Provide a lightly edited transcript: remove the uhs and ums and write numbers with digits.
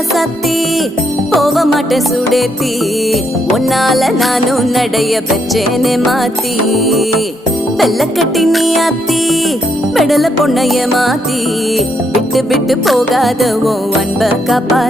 ராசாத்தி போக மாட்டேன் சுடேத்தி உன்னால நானும் நடைய பெற்றேனே மாத்தி வெள்ள கட்டி நீ ஆத்தி பெடல பொண்ணைய மாத்தி விட்டு விட்டு போகாத உன் அன்ப காப்பாத்தி